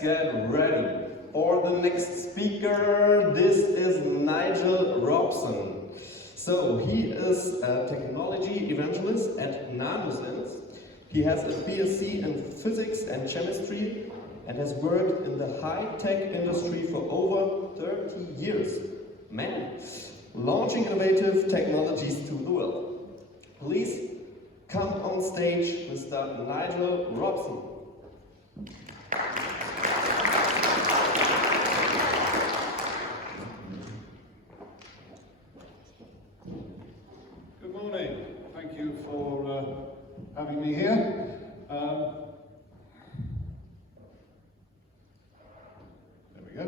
get ready for the next speaker. This is Nigel Robson. So he is a technology evangelist at Nanusens. He has a BSc in physics and chemistry and has worked in the high-tech industry for over 30 years. Man, launching innovative technologies to the world. Please come on stage, Mr. Nigel Robson. Good morning. Thank you for having me here. There we go.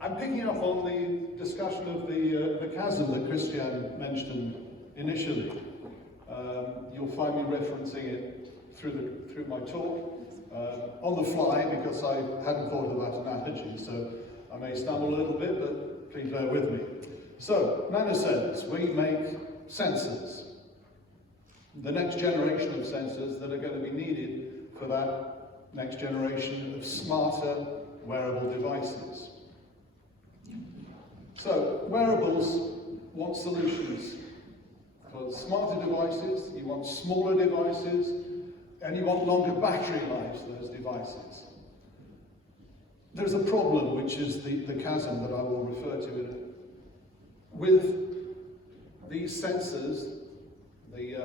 I'm picking up on the discussion of the chasm that Christian mentioned initially. You'll find me referencing it through my talk on the fly because I hadn't thought of that analogy, so I may stumble a little bit, but please bear with me. So, Nanusens, we make sensors. The next generation of sensors that are going to be needed for that next generation of smarter wearable devices. So, wearables want solutions. For smarter devices, you want smaller devices, and you want longer battery lives for those devices. There's a problem, which is the chasm that I will refer to in it. With these sensors, the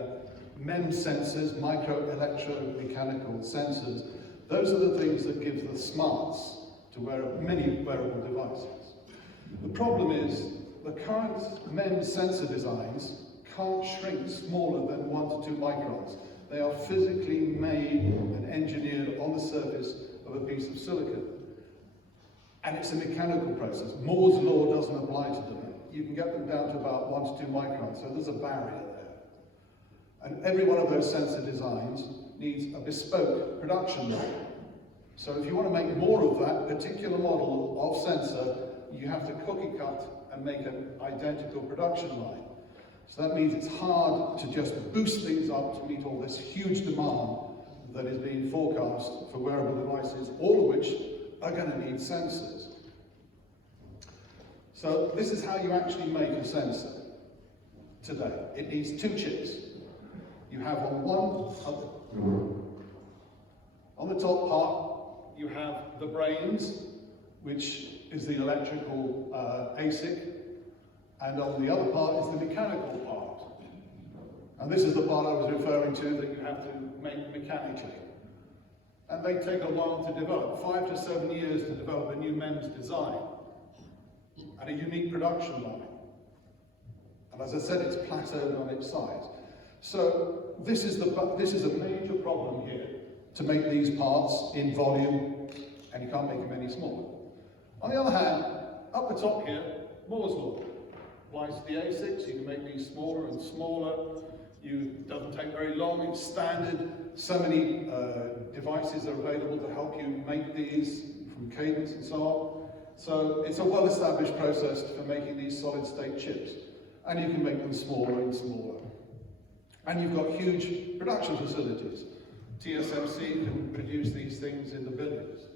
MEMS sensors, micro-electromechanical sensors, those are the things that give the smarts to many wearable devices. The problem is the current MEMS sensor designs can't shrink smaller than 1 to 2 microns. They are physically made and engineered on the surface of a piece of silicon. And it's a mechanical process. Moore's law doesn't apply to them. You can get them down to about 1 to 2 microns, so there's a barrier there. And every one of those sensor designs needs a bespoke production line. So if you want to make more of that particular model of sensor, you have to cookie cut and make an identical production line. So that means it's hard to just boost things up to meet all this huge demand that is being forecast for wearable devices, all of which are going to need sensors. So this is how you actually make a sensor today. It needs 2 chips. You have on the top part, you have the brains, which is the electrical ASIC, and on the other part is the mechanical part. And this is the part I was referring to that you have to make mechanically. And they take a while to develop, 5 to 7 years to develop a new MEMS design and a unique production line. And as I said, it's plateaued on its size. So this is a major problem here, to make these parts in volume, and you can't make them any smaller. On the other hand, up the top here, Moore's law applies to the ASICs. You can make these smaller and smaller. It doesn't take very long, it's standard. So many devices are available to help you make these, from Cadence and so on. So it's a well-established process for making these solid-state chips. And you can make them smaller and smaller. And you've got huge production facilities. TSMC can produce these things in the billions.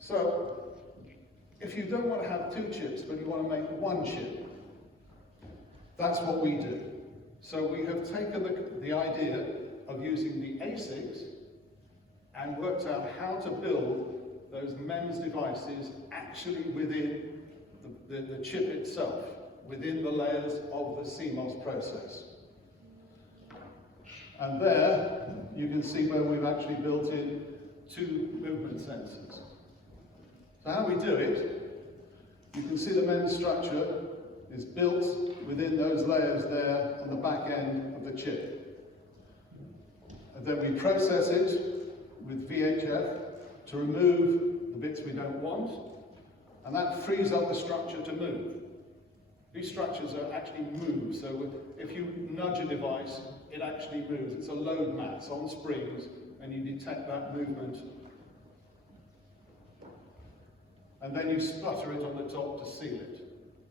So, if you don't want to have 2 chips, but you want to make 1 chip, that's what we do. So we have taken the idea of using the ASICs and worked out how to build those MEMS devices actually within the chip itself, within the layers of the CMOS process. And there, you can see where we've actually built in 2 movement sensors. So how we do it, you can see the MEMS structure is built within those layers there on the back end of the chip. And then we process it with VHF to remove the bits we don't want, and that frees up the structure to move. These structures are actually moved, so if you nudge a device, it actually moves. It's a load mat, it's on springs, and you detect that movement. And then you sputter it on the top to seal it,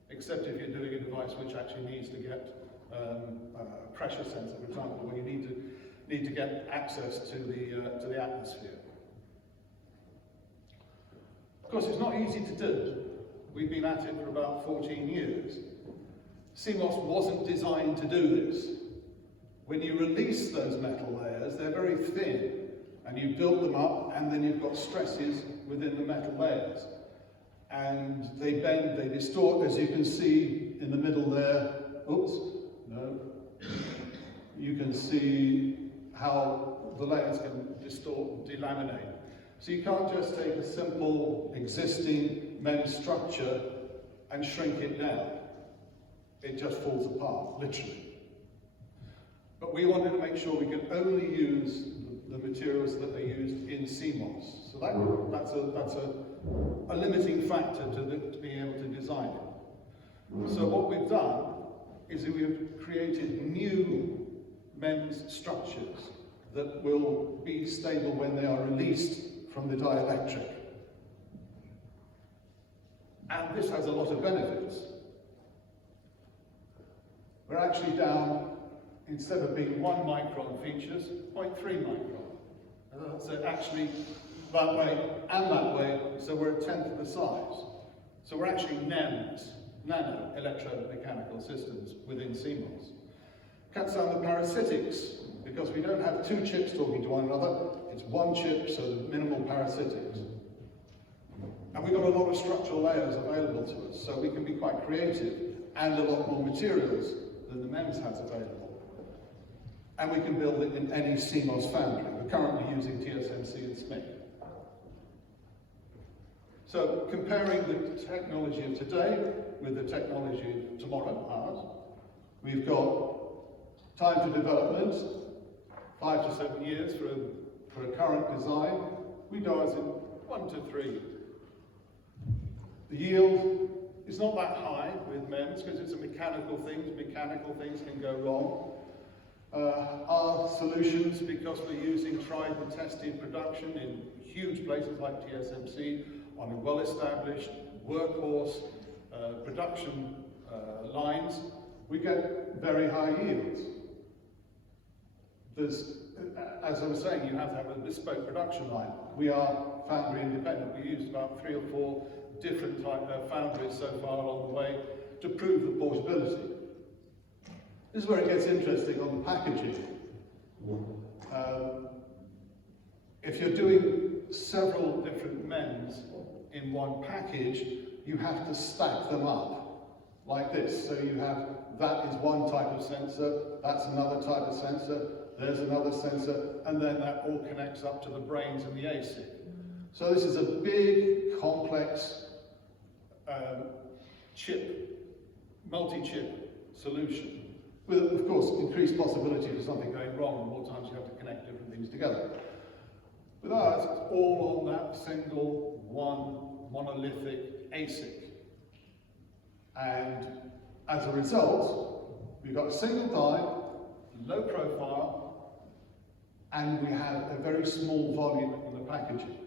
except if you're doing a device which actually needs to get a pressure sensor, for example, where you need to get access to the atmosphere. Of course, it's not easy to do. We've been at it for about 14 years. CMOS wasn't designed to do this. When you release those metal layers, they're very thin, and you build them up, and then you've got stresses within the metal layers. And they bend, they distort, as you can see in the middle there. Oops, no. You can see how the layers can distort, delaminate. So you can't just take a simple existing MEMS structure and shrink it down. It just falls apart, literally. But we wanted to make sure we could only use the materials that are used in CMOS. So that's a limiting factor to being able to design it. So what we've done is that we've created new MEMS structures that will be stable when they are released from the dielectric. And this has a lot of benefits. We're actually down, instead of being 1 micron features, 0.3 micron. So actually that way and that way, so we're a tenth of the size. So we're actually NEMS, nano electromechanical systems within CMOS. Cuts down the parasitics, because we don't have 2 chips talking to one another, it's 1 chip, so there's minimal parasitics. And we've got a lot of structural layers available to us, so we can be quite creative, and a lot more materials than the MEMS has available. And we can build it in any CMOS foundry. We're currently using TSMC and SMIC. So comparing the technology of today with the technology of tomorrow, ours, we've got time to development, 5 to 7 years for a current design. We do ours in 1 to 3. The yield is not that high with MEMS because it's a mechanical thing. Mechanical things can go wrong. Our solutions, because we're using tried and tested production in huge places like TSMC, on a well-established workhorse production lines, we get very high yields. There's, as I was saying, you have to have a bespoke production line. We are foundry independent. We used about 3 or 4 different type of foundries so far along the way to prove the portability. This is where it gets interesting on the packaging. If you're doing several different MEMS in one package, you have to stack them up like this. So you have, that is one type of sensor, that's another type of sensor, there's another sensor, and then that all connects up to the brains and the ASIC. So this is a big, complex multi-chip solution, with, of course, increased possibility for something going wrong, the more times you have to connect different things together. With ours, it's all on that single, one, monolithic ASIC. And as a result, we've got a single die, low profile, and we have a very small volume in the packaging.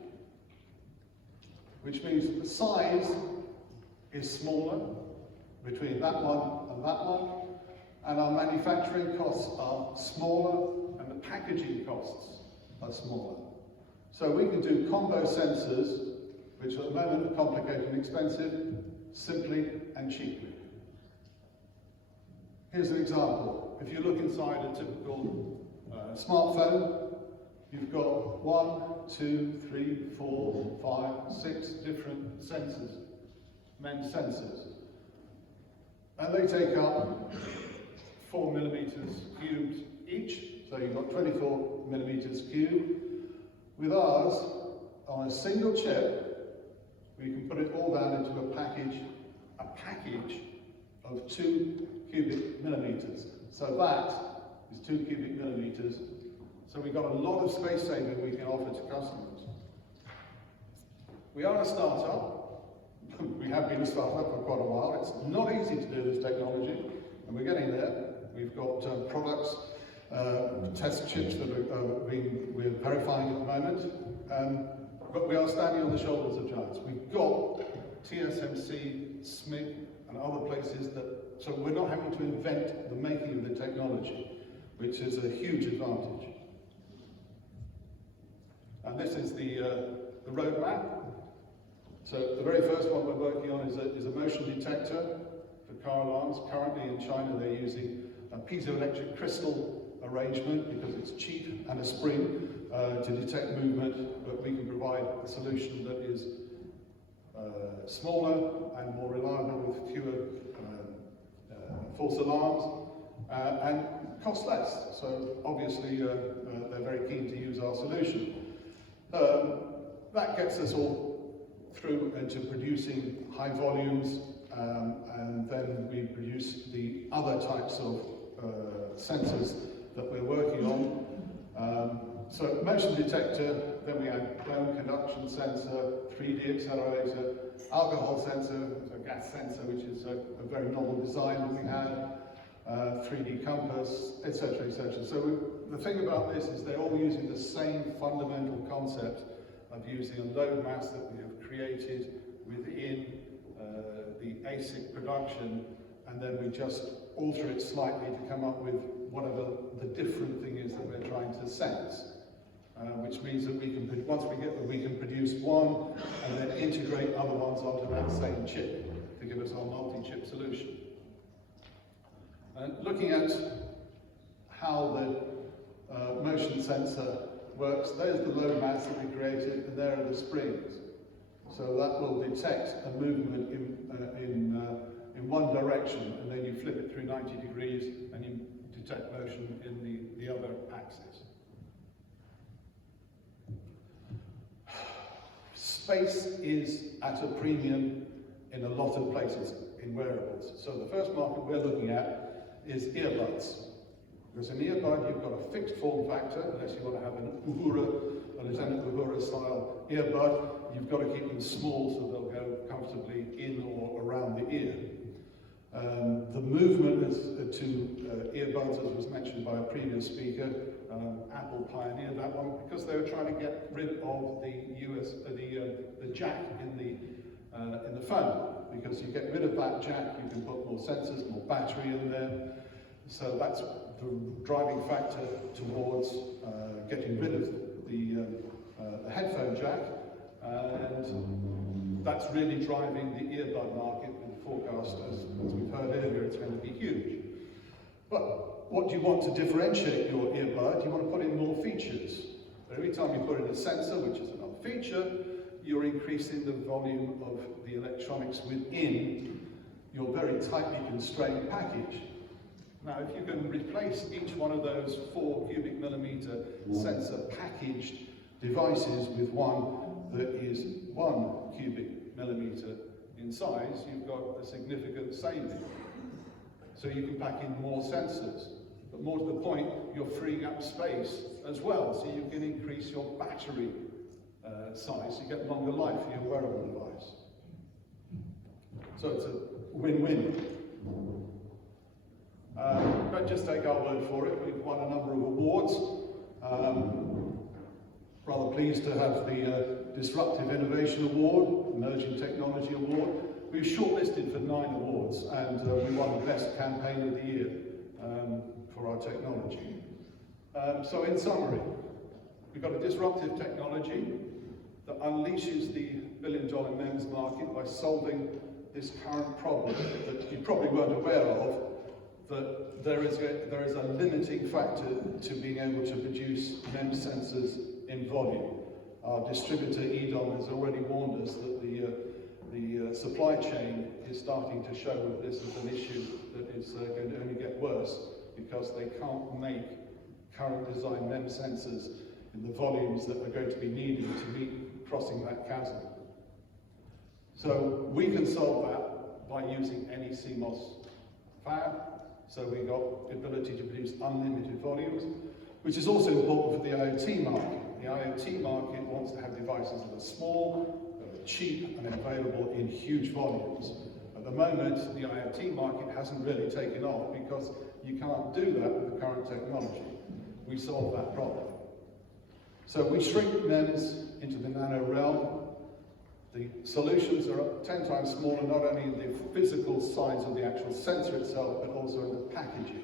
Which means that the size is smaller between that one and that one, and our manufacturing costs are smaller, and the packaging costs are smaller. So we can do combo sensors, which at the moment are complicated and expensive, simply and cheaply. Here's an example. If you look inside a typical smartphone, you've got 1, 2, 3, 4, 5, 6 different sensors, MEMS sensors. And they take up 4 millimeters cubed each, so you've got 24 millimeters cubed. With ours, on a single chip, we can put it all down into a package of 2 cubic millimeters. So that is 2 cubic millimeters. So we've got a lot of space saving we can offer to customers. We are a startup. We have been a startup for quite a while. It's not easy to do this technology, and we're getting there. We've got products, test chips that we're verifying at the moment, but we are standing on the shoulders of giants. We've got TSMC, SMIC, and other places so we're not having to invent the making of the technology, which is a huge advantage. And this is the roadmap. So the very first one we're working on is a motion detector for car alarms. Currently in China they're using a piezoelectric crystal arrangement because it's cheap and a spring to detect movement, but we can provide a solution that is smaller and more reliable with fewer false alarms and cost less. So obviously they're very keen to use our solution. That gets us all through into producing high volumes, and then we produce the other types of sensors that we're working on. So motion detector, then we have blown conduction sensor, 3D accelerator, alcohol sensor, so gas sensor, which is a very novel design that we have, 3D compass, etc., etc. So the thing about this is they're all using the same fundamental concept of using a load mass that we have created within the ASIC production, and then we just alter it slightly to come up with whatever the different thing is that we're trying to sense. Which means that we can, once we get that, we can produce one and then integrate other ones onto that same chip to give us our multi-chip solution. And looking at how the motion sensor works, there's the load mass that we created, and there are the springs. So that will detect a movement in one direction, and then you flip it through 90 degrees and you detect motion in the other axis. Space is at a premium in a lot of places in wearables. So the first market we're looking at is earbuds. Because an earbud, you've got a fixed form factor, unless you want to have a Lieutenant Uhura style earbud, you've got to keep them small so they'll go comfortably in or around the ear. The movement to earbuds, as was mentioned by a previous speaker, Apple pioneered that one because they were trying to get rid of the jack in the phone. Because you get rid of that jack, you can put more sensors, more battery in there. So that's the driving factor towards getting rid of the headphone jack, and that's really driving the earbud market. Forecast, as we've heard earlier, it's going to be huge. But what do you want to differentiate your earbud? You want to put in more features. But every time you put in a sensor, which is another feature, you're increasing the volume of the electronics within your very tightly constrained package. Now, if you can replace each one of those 4 cubic millimeter sensor packaged devices with one that is 1 cubic millimeter in size, you've got a significant saving. So you can pack in more sensors. But more to the point, you're freeing up space as well, so you can increase your battery size. You get longer life for your wearable device. So it's a win-win. Don't just take our word for it. We've won a number of awards. Rather pleased to have the Disruptive Innovation Award, Emerging Technology Award. We've shortlisted for 9 awards, and we won the Best Campaign of the Year for our technology. So in summary, we've got a disruptive technology that unleashes the billion-dollar MEMS market by solving this current problem that you probably weren't aware of, that there is a limiting factor to being able to produce MEMS sensors in volume. Our distributor EDOM has already warned us that the supply chain is starting to show that this is an issue that is going to only get worse because they can't make current design MEMS sensors in the volumes that are going to be needed to meet crossing that chasm. So we can solve that by using any CMOS fab. So we've got the ability to produce unlimited volumes, which is also important for the IoT market. The IoT market wants to have devices that are small, that are cheap, and available in huge volumes. At the moment, the IoT market hasn't really taken off because you can't do that with the current technology. We solve that problem. So we shrink MEMS into the nano realm. The solutions are 10 times smaller, not only in the physical size of the actual sensor itself, but also in the packaging.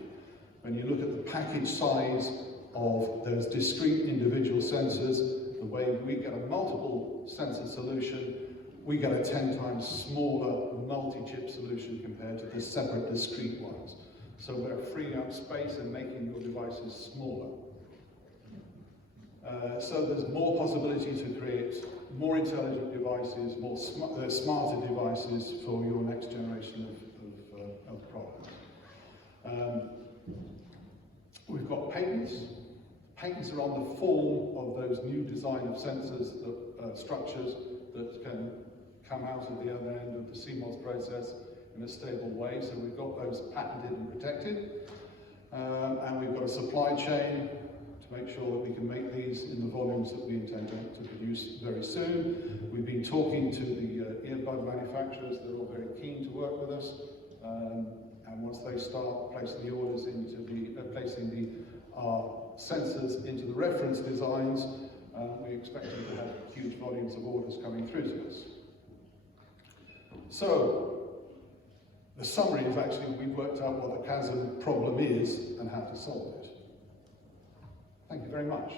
When you look at the package size of those discrete individual sensors, the way we get a multiple sensor solution, we get a 10 times smaller multi-chip solution compared to the separate discrete ones. So we're freeing up space and making your devices smaller. So there's more possibility to create more intelligent devices, more smarter devices for your next generation of products. We've got patents. Patents are on the form of those new design of sensors, structures that can come out of the other end of the CMOS process in a stable way. So we've got those patented and protected. And we've got a supply chain to make sure that we can make these in the volumes that we intend to produce very soon. We've been talking to the earbud manufacturers. They're all very keen to work with us. And once they start placing the orders into our sensors into the reference designs, we expect them to have huge volumes of orders coming through to us. So, the summary is actually we've worked out what the chasm problem is and how to solve it. Thank you very much.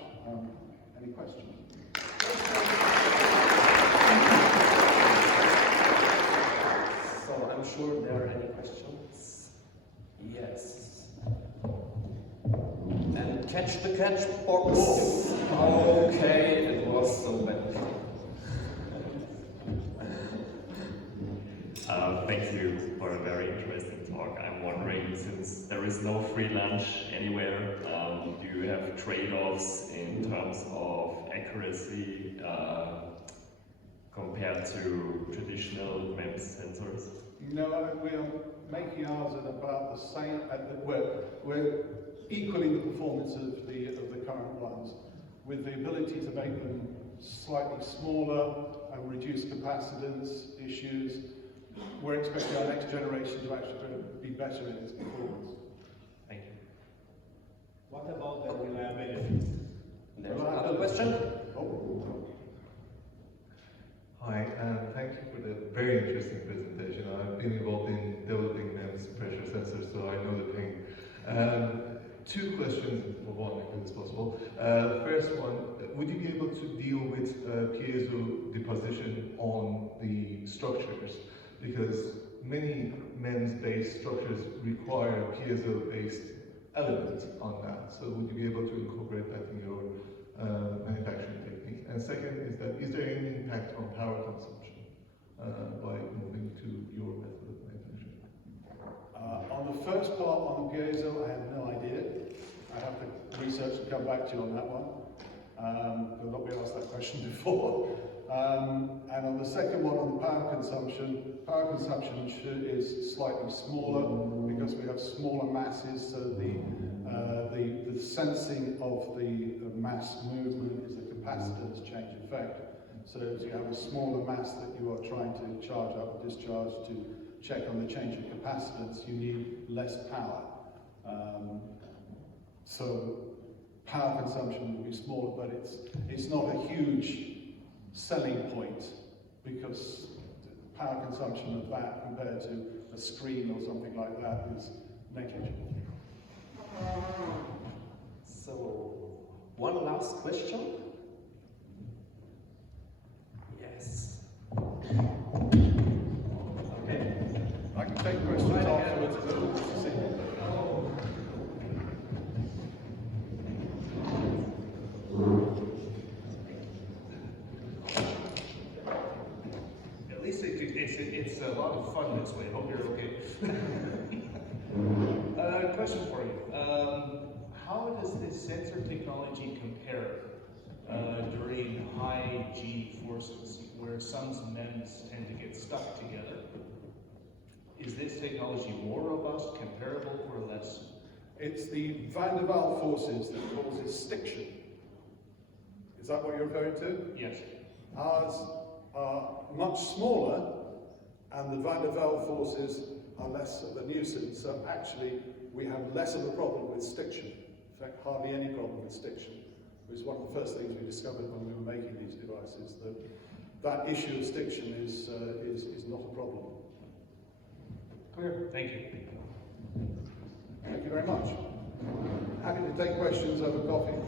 Any questions? So I'm sure there are any questions. Yes. And catch the catch box. Okay, it was so bad. Thank you for a very interesting talk. I'm wondering, since there is no free lunch anywhere, do you have trade-offs in terms of accuracy compared to traditional MEMS sensors? No, we're making ours at about the same. We're equaling the performance of the current ones, with the ability to make them slightly smaller and reduce capacitance issues. We're expecting our next generation to actually be better in its performance. Thank you. What about the reliability? There's another question. Oh. Hi, thank you for the very interesting presentation. I've been involved in developing MEMS pressure sensors, so I know the pain. Two questions, or one if it's possible. First one, would you be able to deal with piezo deposition on the structures? Because many MEMS-based structures require a piezo-based element on that. So would you be able to incorporate that in your manufacturing technique? And second is there any impact on power consumption by moving to your method of manufacturing? On the first part, on the piezo, I have no idea. I have to research and come back to you on that one. I've not been asked that question before. And on the second one, on the power consumption is slightly smaller because we have smaller masses, so the sensing of the mass movement is a capacitance change effect. So if you have a smaller mass that you are trying to charge up or discharge to check on the change of capacitance, you need less power. So power consumption will be smaller, but it's not a huge selling point because the power consumption of that compared to a screen or something like that is negligible. So, one last question. Yes. Okay. I can take questions afterwards. At least it's a lot of fun this way. Hope you're okay. Question for you. How does this sensor technology compare during high G forces, where some MEMS tend to get stuck together? Is this technology more robust, comparable, or less? It's the van der Waals forces that causes stiction. Is that what you're referring to? Yes. Ours are much smaller, and the van der Waals forces are less of a nuisance. So actually, we have less of a problem with stiction. In fact, hardly any problem with stiction. It was one of the first things we discovered when we were making these devices, that issue of stiction is not a problem. Clear. Thank you. Thank you very much. Happy to take questions over coffee.